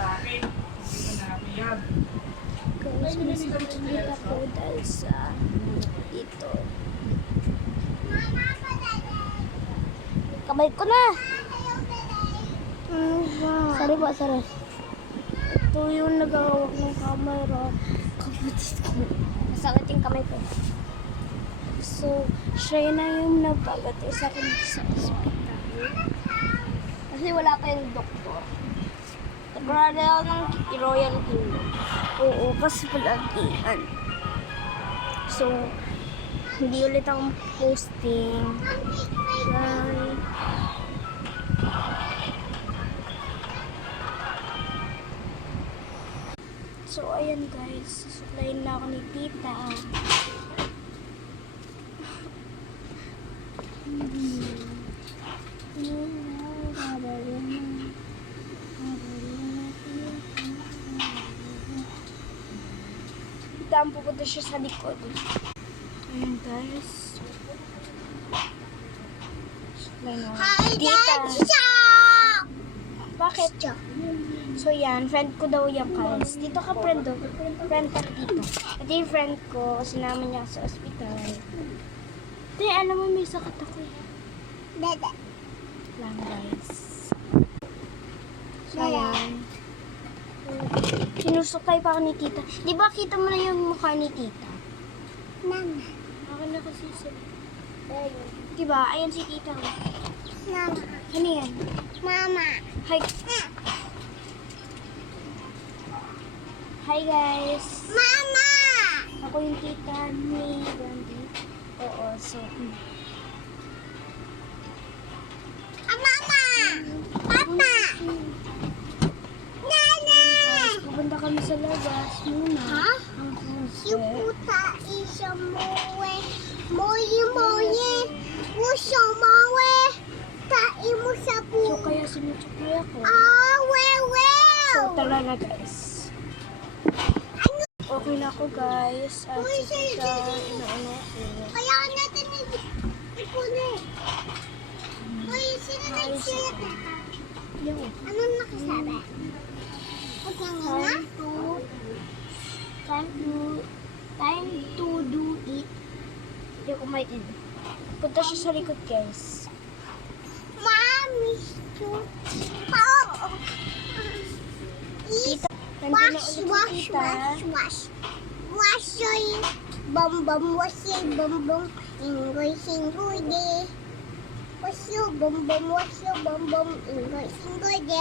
Guys, masakit ako dahil sa ito. Kamay ko na! Sorry po, sorry. Ito yung nagawak ng camera. Kapatid ko. Masakit yung kamay ko. So, siya na yung nagpagatay sa akin sa ospital. Kasi wala pa yung doktor. Nagkarala ako ng Royal Kingdom. Oo, kasi palagian. So, hindi ulit akong posting. Bye. So, ayan guys. Susuklayin na ako ni tita. Daan pupunta siya sa likod. Ayan guys. Hi, Tita. Bakit? So yan, friend ko daw yung guys. Dito ka friend do. Friend ka dito. Ito yung friend ko. Sinama niya sa ospital. Te, alam mo may sakit ako eh. Dede. Lang guys. So yan. Sinusukay pa ako ni tita. Di ba kita mo na yung mukha ni tita? Mama. Ako na kasi sila. Di ba? Ayan si tita. Mama. Ano yan? Mama. Hi. Hi guys. Mama. Ako yung tita ni Brandy. Oo, so. Mama. Papa. Nana. Pupunta kami sa labas muna. Ha? Ang Yung concert. puta isa moe. Moye. Puso moe. Tai mo sa So bu. kaya sinusuklay ako. Wewe. So tara na guys. Okay na ako guys. At Uy, si tita, inaano ko. Kaya natin ipunin. Uy, sino nagsulat na? Yung Anong nakasabi? Huwag nang ina. time to do it. Hindi ako may in. Punta siya sa likod guys. Mami, oh. Tita, nandun na ulit si tita. Wash yoy, bum wash yoy, bum, ingoy, singoy de. Wash yo, bum, ingoy, singoy de.